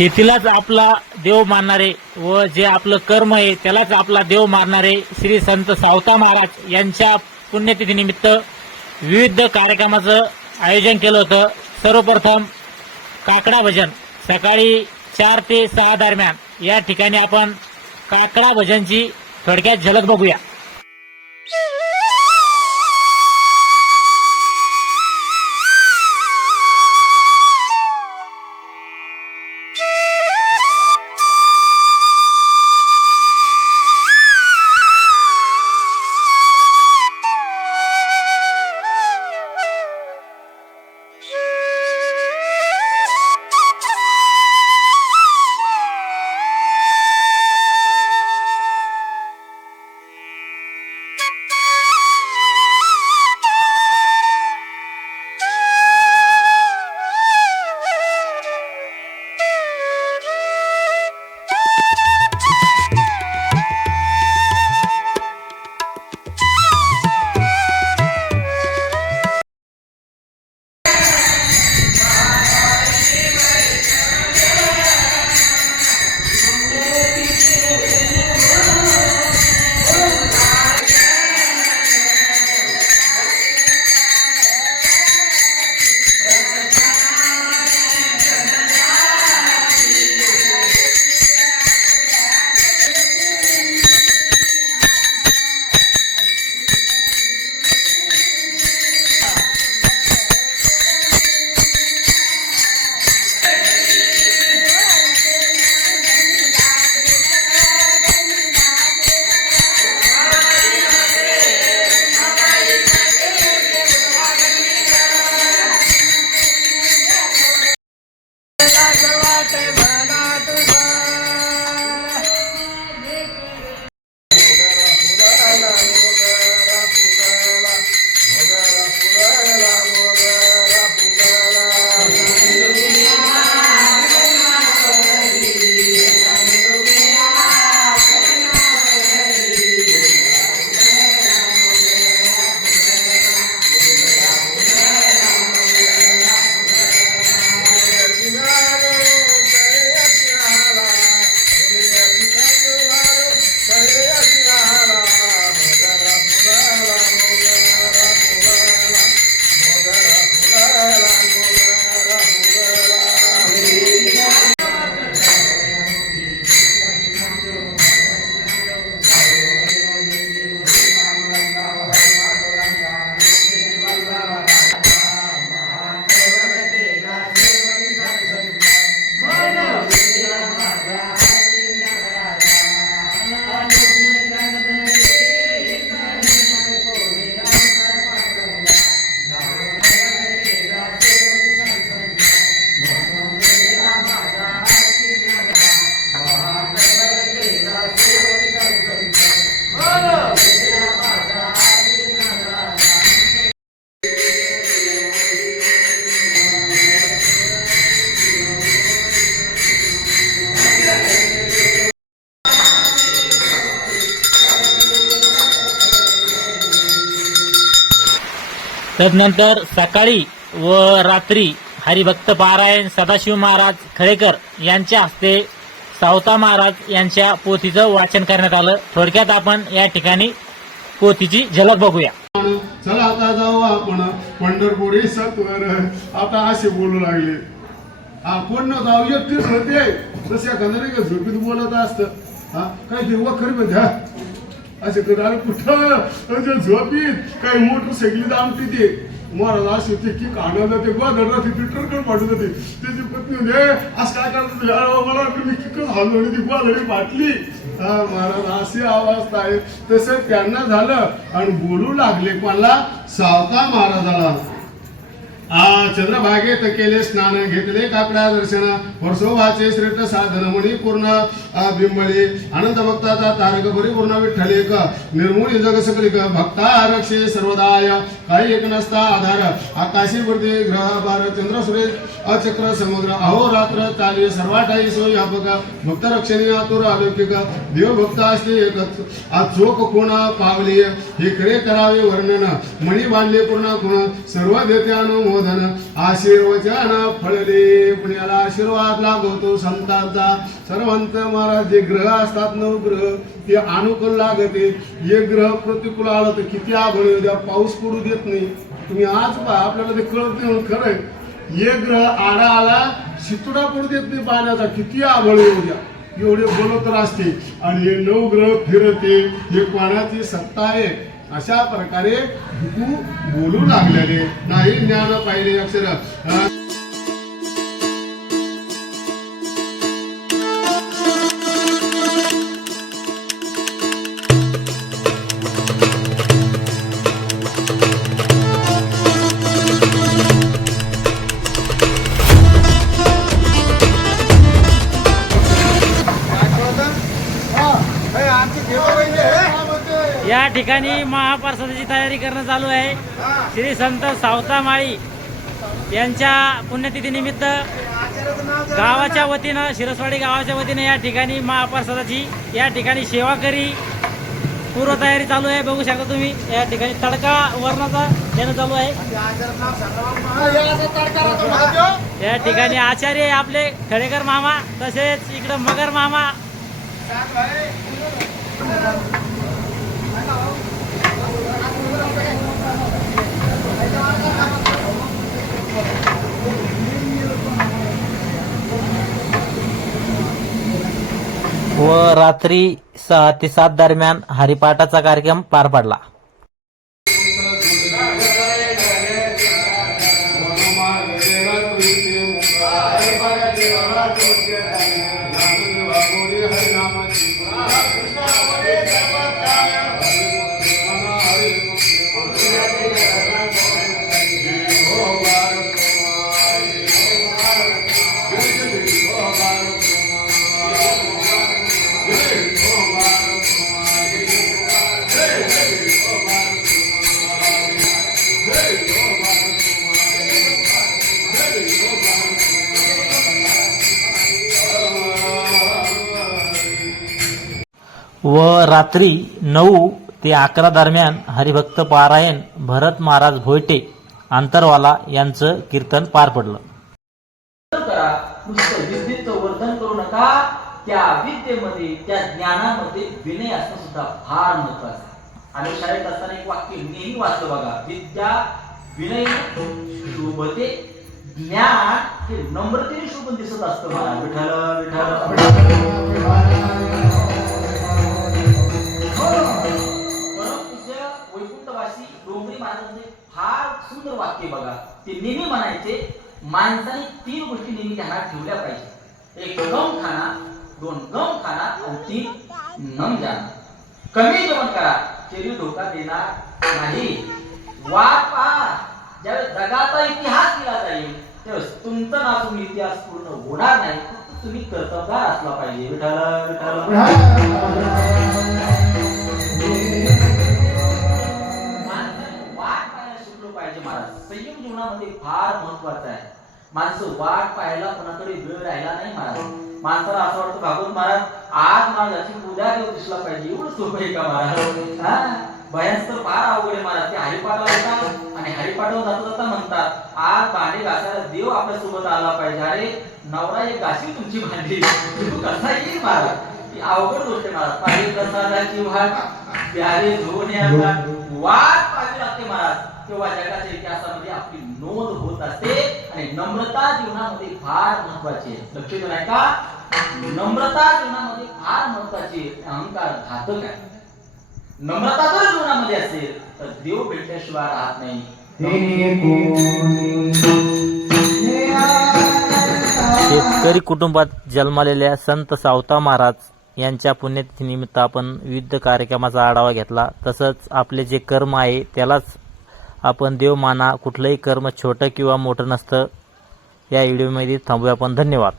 शेतीलाच आपला देव मानणारे व जे आपलं कर्म आहे त्यालाच आपला देव मानणारे श्री संत सावता महाराज यांच्या पुण्यतिथीनिमित्त विविध कार्यक्रमाचं आयोजन केलं होतं. सर्वप्रथम काकडा भजन. सकाळी चार ते सहा दरम्यान या ठिकाणी आपण काकडा भजनची थोडक्यात झलक बघूया. तदनंतर सकाळी व रात्री हरिभक्त पारायण सदाशिव महाराज खळेकर यांच्या हस्ते सावता महाराज यांच्या पोथीचं वाचन करण्यात आलं. थोडक्यात आपण या ठिकाणी पोथीची झलक बघूया. चला आता जाऊ आपण. पंढरपुरी सत्वर. आता असे बोलू लागले. आपण जाऊ एकटीच होते. तशा कधी का झोपीत बोलत असत. हा काय ते वखरमध्ये. असे करायला कुठं? झोपीत काही मोटरसायकली दामती ते. मला असे ते की काढलं ते गोदरला ते ट्विटरकडे पाठवत होते. त्याची पत्नी म्हणजे असं काय करत मला मी किकच हलवली ती गोदरी बाटली हा महाराज अशी अवस्था आहे तसं त्यांना झालं. आणि बोलू लागले मला सावता महाराजाला. चंद्रभागेत केले स्नान घेतले काकडा दर्शन वर्षोभाचे श्रेष्ठ साधन मुनी पूर्ण आ, बिंबळे. अनंत भक्ताचा तारक परिपूर्ण विठ्ठलेक निर्मूळ जग सकलिक भक्ता आरक्षे सर्वदाय. काही एक नसता आधार. आकाशी वृद्धी ग्रह बार चंद्र सुरेश अचक्र समुद्र अहोरात्र चाली सर्वाठाई सोय व्यापक भक्त रक्षणी आतुर अलौकिक. देव भक्त असते एकच. आज चोख कोणा पावली? हे खरे करावे वर्णन. मणी बांधले पूर्ण गुण सर्व देत्यानुमोदन आशीर्वचन फळले. पुण्याला आशीर्वाद लागवतो संतांचा. सर्वांत महाराज जे ग्रह असतात नवग्रह ते अनुकूल लागते. एक ग्रह प्रतिकूल आलं तर किती आभळ येऊ द्या पाऊस पडू देत नाही. तुम्ही आज पहा आपल्याला ते कळत नाही म्हणून खरंय एक ग्रह आडा आला शितुडा पडू देत नाही पाण्याचा. किती आभळ येऊ द्या एवढे बोलत असते आणि हे नऊ ग्रह फिरते हे कोणाची सत्ता आहे. अशा प्रकारे भिकू बोलू लागलेले. नाही ज्ञान पाहिले अक्षर. ठिकाणी महाप्रसादाची तयारी करणं चालू आहे. श्री संत सावता माळी यांच्या पुण्यतिथीनिमित्त गावाच्या वतीनं शिरसवाडी गावाच्या वतीनं या ठिकाणी महाप्रसादाची या ठिकाणी सेवा करी पूर्वतयारी चालू आहे. बघू शकता तुम्ही या ठिकाणी तडका वर्णाचा देणं चालू आहे. या ठिकाणी आचार्य आपले खडेकर मामा तसेच इकडं मगर मामा. व रात्री सहा ते सात दरम्यान हरिपाठाचा कार्यक्रम पार पडला. व रात्री नऊ ते अकरा दरम्यान हरिभक्त पारायण भरत महाराज भोयटे आंतरवाला यांचं कीर्तन पार पडलं. वर्धन करू नका. त्या विद्येमध्ये त्या ज्ञानामध्ये विनय असणं सुद्धा फार महत्वाचं आहे. आम्ही शाळेत असताना एक वाक्य नेहमी वाचलं बघा विद्या विनय शोभते ज्ञान हे नम्रतेने शोभून दिसत असतं मला. विठाल विठाल डोंगरी महाराजांचे फार सुंदर वाक्य बघा. ते नेहमी म्हणायचे माणसाने तीन गोष्टी नेहमी ध्यानात ठेवल्या पाहिजे. एक गम खाना दोन गम खाना आणि तीन नम जाणं कमी जेवण करा शरीर धोका देणार नाही. वाट पहा. ज्यावेळेस जगाचा इतिहास दिला जाईल त्यावेळेस तुमचा नासून इतिहास पूर्ण होणार नाही. तुम्ही कर्तबगार असला पाहिजे. विठाला विठाला महत्वाचं आहे. माणसं वाट पाहायला कोणाकडे वेळ राहिला नाही महाराज माणसाला असं वाटतं भागवत महाराज आज महाराजाची उद्या देव दिसला पाहिजे एवढं सोपं आहे का महाराज हा. भयांस तर फार अवघड आहे महाराज ते हरिपाठाला येतात आणि हरिपाठावर जाता जाता म्हणतात आज भांडे घासायला देव आपल्यासोबत आला पाहिजे. अरे नवरा एक घासी तुमची भांडी. तू कसा येईल महाराज ही अवघड गोष्ट आहे महाराज पाहिजे प्रसादाची वाट. प्यारे धुण्याचा वाट पाहावी लागते महाराज तेव्हा जगाच्या इतिहासामध्ये आपली नोंद होत असते आणि नम्रता जीवनामध्ये फार महत्वाची आहे. लक्ष देऊ नाही का? नम्रता जीवनामध्ये फार महत्वाची आहे अहंकार घातक आहे. नम्रता जर जीवनामध्ये असेल तर देव भेटल्याशिवाय राहत नाही. शेतकरी कुटुंबात जन्मलेल्या संत सावता महाराज यांच्या पुण्यतिथीनिमित्त आपण विविध कार्यक्रमाचा आढावा घेतला. तसंच आपले जे कर्म आहे त्यालाच आपण देव माना कुठलंही कर्म छोटं किंवा मोठं नसतं. या व्हिडिओमध्ये थांबूया आपण. धन्यवाद.